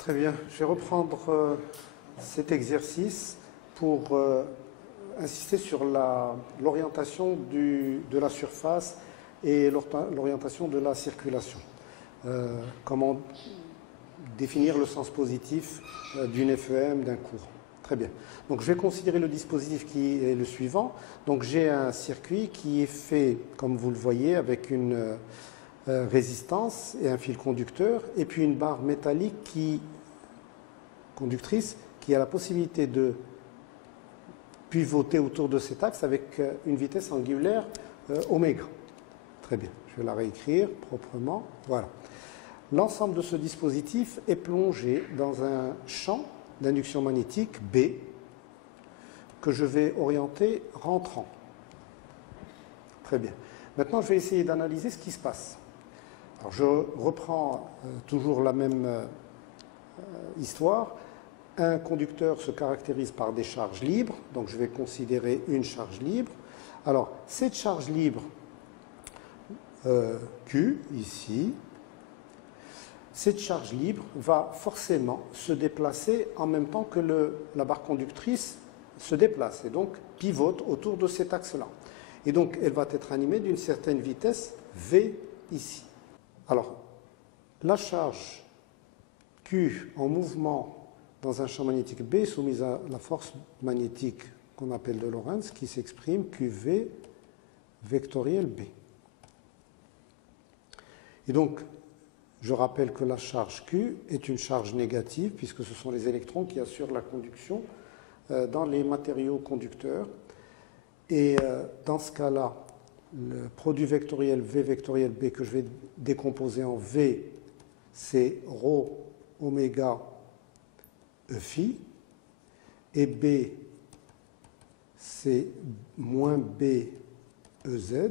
Très bien. Je vais reprendre cet exercice pour insister sur l'orientation de la surface et l'orientation de la circulation. Comment définir le sens positif d'une FEM, d'un courant. Très bien. Donc je vais considérer le dispositif qui est le suivant. Donc j'ai un circuit qui est fait, comme vous le voyez, avec une résistance et un fil conducteur, et puis une barre métallique conductrice qui a la possibilité de pivoter autour de cet axe avec une vitesse angulaire oméga. Très bien, je vais la réécrire proprement. Voilà. L'ensemble de ce dispositif est plongé dans un champ d'induction magnétique B que je vais orienter rentrant. Très bien. Maintenant, je vais essayer d'analyser ce qui se passe. Alors, je reprends toujours la même histoire. Un conducteur se caractérise par des charges libres, donc je vais considérer une charge libre. Alors, cette charge libre, Q, ici, cette charge libre va forcément se déplacer en même temps que la barre conductrice se déplace, et donc pivote autour de cet axe-là. Et donc, elle va être animée d'une certaine vitesse V ici. Alors, la charge Q en mouvement dans un champ magnétique B soumise à la force magnétique qu'on appelle de Lorentz, qui s'exprime QV vectoriel B. Et donc, je rappelle que la charge Q est une charge négative, puisque ce sont les électrons qui assurent la conduction dans les matériaux conducteurs. Et dans ce cas-là, le produit vectoriel V vectoriel B que je vais décomposer en V, c'est ρ oméga E phi, et B, c'est moins B E Z,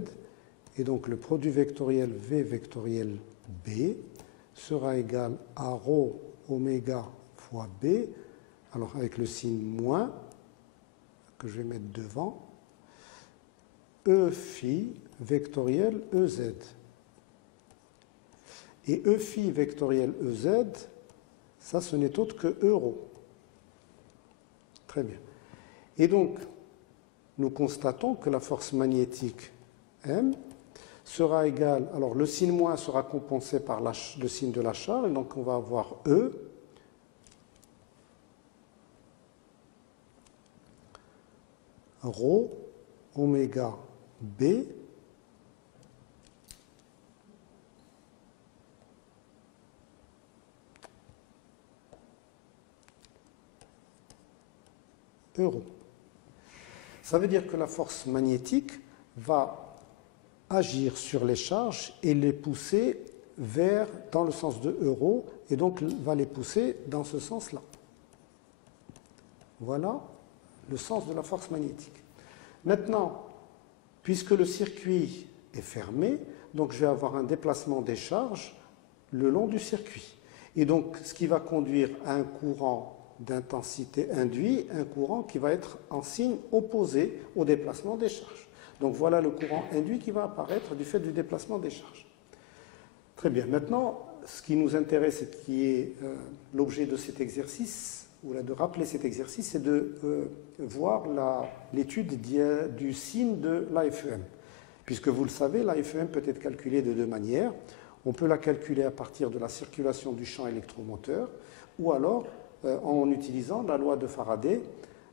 et donc le produit vectoriel V vectoriel B sera égal à ρ oméga fois B, alors avec le signe moins, que je vais mettre devant, E phi vectoriel EZ. Et E phi vectoriel EZ, ça, ce n'est autre que euro. Très bien. Et donc, nous constatons que la force magnétique M sera égale, alors le signe moins sera compensé par le signe de la charge, et donc on va avoir E ρ oméga B euro. Ça veut dire que la force magnétique va agir sur les charges et les pousser dans le sens de euro, et donc va les pousser dans ce sens-là. Voilà le sens de la force magnétique. Maintenant, puisque le circuit est fermé, donc je vais avoir un déplacement des charges le long du circuit. Et donc, ce qui va conduire à un courant d'intensité induit, un courant qui va être en signe opposé au déplacement des charges. Donc voilà le courant induit qui va apparaître du fait du déplacement des charges. Très bien. Maintenant, ce qui nous intéresse et qui est l'objet de cet exercice, ou de rappeler cet exercice, c'est de voir l'étude du signe de l'AFEM. Puisque vous le savez, l'AFEM peut être calculée de deux manières. On peut la calculer à partir de la circulation du champ électromoteur, ou alors en utilisant la loi de Faraday,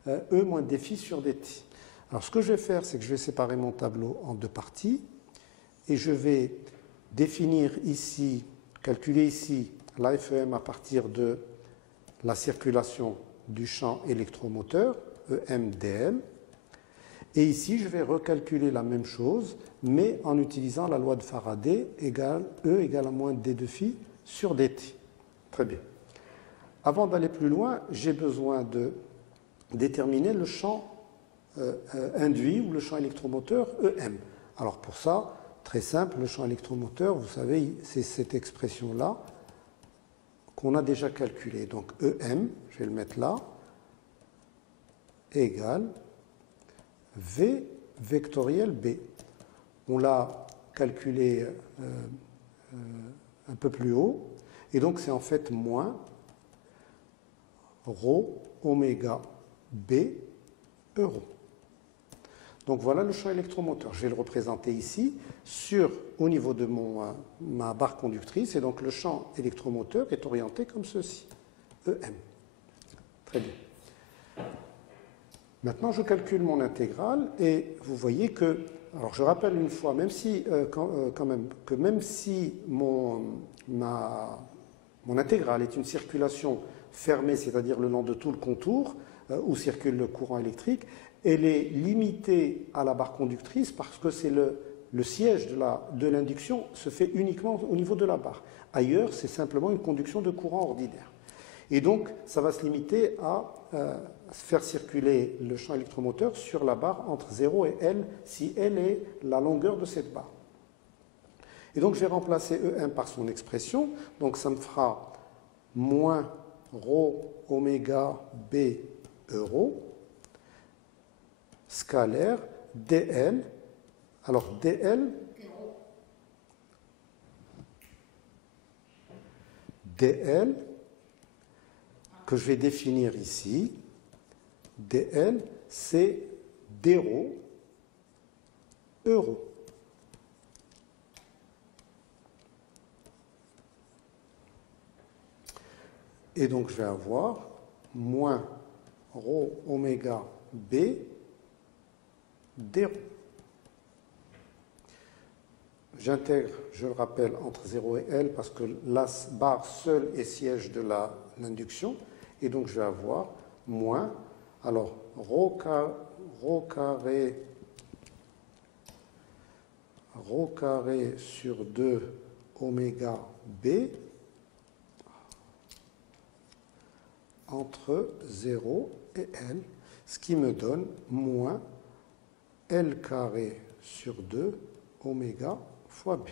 E moins dφ sur dt. Alors ce que je vais faire, c'est que je vais séparer mon tableau en deux parties, et je vais définir ici, calculer ici l'AFEM à partir de la circulation du champ électromoteur, EMDL. Et ici, je vais recalculer la même chose, mais en utilisant la loi de Faraday, E égale à moins d de phi sur dt. Très bien. Avant d'aller plus loin, j'ai besoin de déterminer le champ induit ou le champ électromoteur EM. Alors pour ça, très simple, le champ électromoteur, vous savez, c'est cette expression-là qu'on a déjà calculée. Donc EM, je vais le mettre là, égale V vectoriel B. On l'a calculé un peu plus haut, et donc c'est en fait moins rho oméga B euro. Donc voilà le champ électromoteur. Je vais le représenter ici au niveau de ma barre conductrice. Et donc le champ électromoteur est orienté comme ceci, EM. Très bien. Maintenant, je calcule mon intégrale et vous voyez que, alors je rappelle une fois, même si mon intégrale est une circulation fermée, c'est-à-dire le long de tout le contour où circule le courant électrique, elle est limitée à la barre conductrice parce que c'est le siège de l'induction se fait uniquement au niveau de la barre. Ailleurs, c'est simplement une conduction de courant ordinaire. Et donc, ça va se limiter à faire circuler le champ électromoteur sur la barre entre 0 et L, si L est la longueur de cette barre. Et donc, je vais remplacer E1 par son expression. Donc, ça me fera moins rho oméga B euro scalaire dl. Alors, dl, que je vais définir ici, dl, c'est d'rho euro. Et donc, je vais avoir moins rho oméga B d'rho. J'intègre, je le rappelle, entre 0 et L parce que la barre seule est siège de l'induction. Et donc, je vais avoir moins, alors, rho carré sur 2 oméga B entre 0 et L, ce qui me donne moins L carré sur 2 oméga fois B.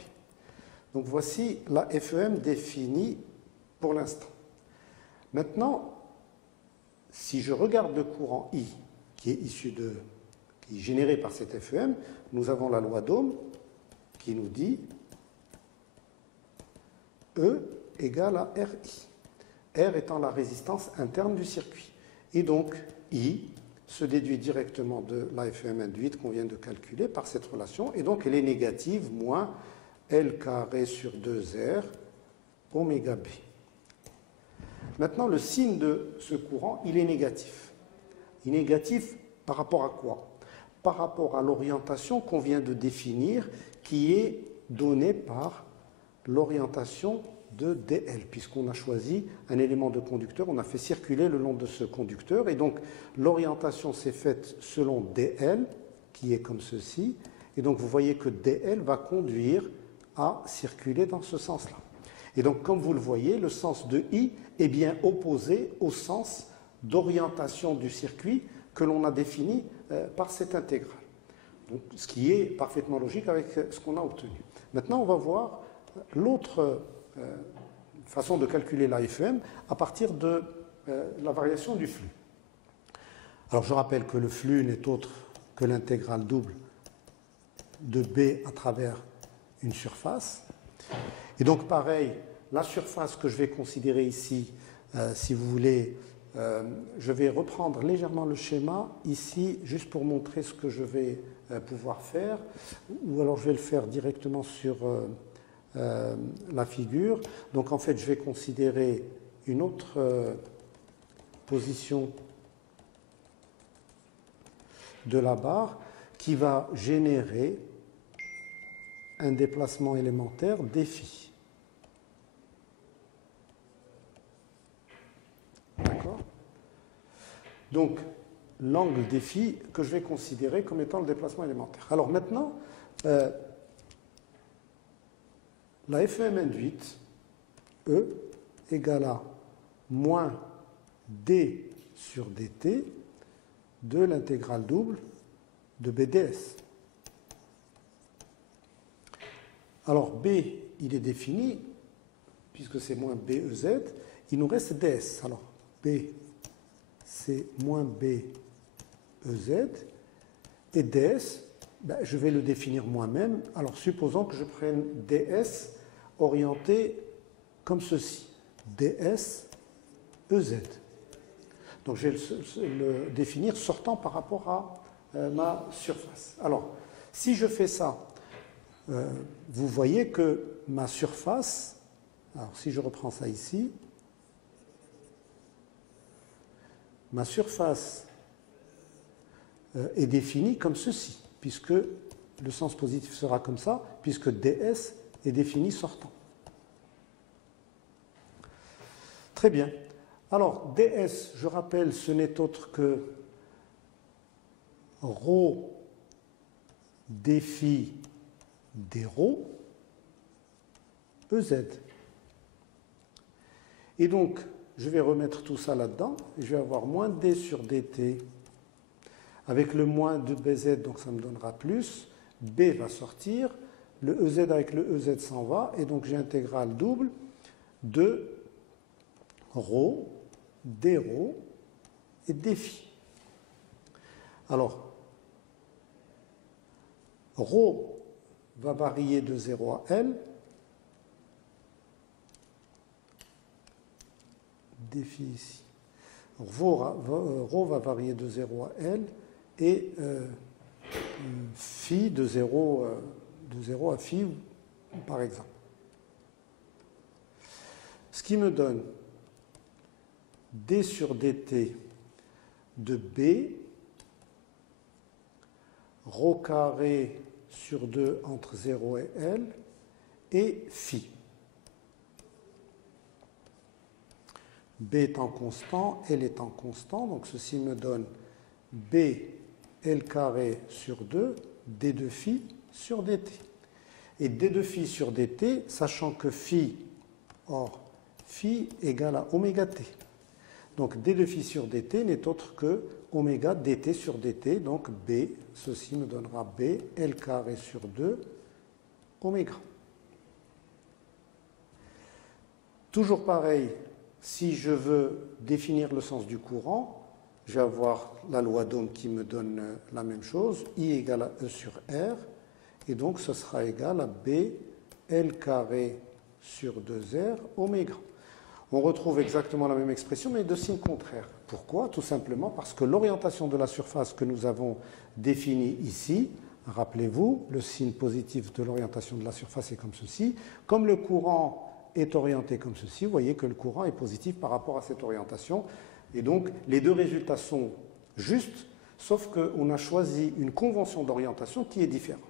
Donc voici la FEM définie pour l'instant. Maintenant, si je regarde le courant I qui est qui est généré par cette FEM, nous avons la loi d'Ohm qui nous dit E égale à RI. R étant la résistance interne du circuit. Et donc, I se déduit directement de la FEM induite qu'on vient de calculer par cette relation. Et donc, elle est négative, moins L carré sur 2R oméga B. Maintenant, le signe de ce courant, il est négatif. Il est négatif par rapport à quoi? Par rapport à l'orientation qu'on vient de définir, qui est donnée par l'orientation de dl, puisqu'on a choisi un élément de conducteur, on a fait circuler le long de ce conducteur, et donc l'orientation s'est faite selon dl, qui est comme ceci, et donc vous voyez que dl va conduire à circuler dans ce sens-là. Et donc, comme vous le voyez, le sens de I est bien opposé au sens d'orientation du circuit que l'on a défini par cette intégrale. Donc, ce qui est parfaitement logique avec ce qu'on a obtenu. Maintenant, on va voir l'autre façon de calculer la FEM à partir de la variation du flux. Alors, je rappelle que le flux n'est autre que l'intégrale double de B à travers une surface. Et donc, pareil, la surface que je vais considérer ici, si vous voulez, je vais reprendre légèrement le schéma ici, juste pour montrer ce que je vais pouvoir faire, ou alors je vais le faire directement sur la figure. Donc, en fait, je vais considérer une autre position de la barre qui va générer un déplacement élémentaire déφi. D'accord? Donc, l'angle déφi que je vais considérer comme étant le déplacement élémentaire. Alors maintenant, la FEM induite, E, égale à moins D sur dt de l'intégrale double de BDS. Alors, B, il est défini, puisque c'est moins BEZ, il nous reste DS. Alors, B, c'est moins BEZ, et DS, ben, je vais le définir moi-même. Alors, supposons que je prenne DS orienté comme ceci, DS, EZ. Donc je vais le définir sortant par rapport à ma surface. Alors, si je fais ça, vous voyez que ma surface, alors si je reprends ça ici, ma surface est définie comme ceci, puisque le sens positif sera comme ça, puisque ds est défini sortant. Très bien. Alors, ds, je rappelle, ce n'est autre que ρ défi des ρ EZ. Et donc, je vais remettre tout ça là-dedans, et je vais avoir moins d sur dt, avec le moins de bz, donc ça me donnera plus, b va sortir, le ez avec le ez s'en va, et donc j'ai intégrale double de ρ, dρ et dφ. Alors, ρ va varier de 0 à L, dφ ici. Ρ va varier de 0 à L et phi de 0 à phi, par exemple. Ce qui me donne d sur dt de b, ρ carré sur 2 entre 0 et L, et phi. B étant constant, L étant constant, donc ceci me donne B L carré sur 2, D de phi sur dt. Et D de phi sur dt, sachant que phi, or phi égale à oméga t. Donc d de phi sur dt n'est autre que oméga dt sur dt, donc B, ceci me donnera B L carré sur 2 oméga. Toujours pareil, si je veux définir le sens du courant, je vais avoir la loi d'Ohm qui me donne la même chose, I égale à E sur R, et donc ce sera égal à B L carré sur 2R oméga. On retrouve exactement la même expression, mais de signe contraire. Pourquoi? Tout simplement parce que l'orientation de la surface que nous avons définie ici, rappelez-vous, le signe positif de l'orientation de la surface est comme ceci. Comme le courant est orienté comme ceci, vous voyez que le courant est positif par rapport à cette orientation. Et donc, les deux résultats sont justes, sauf qu'on a choisi une convention d'orientation qui est différente.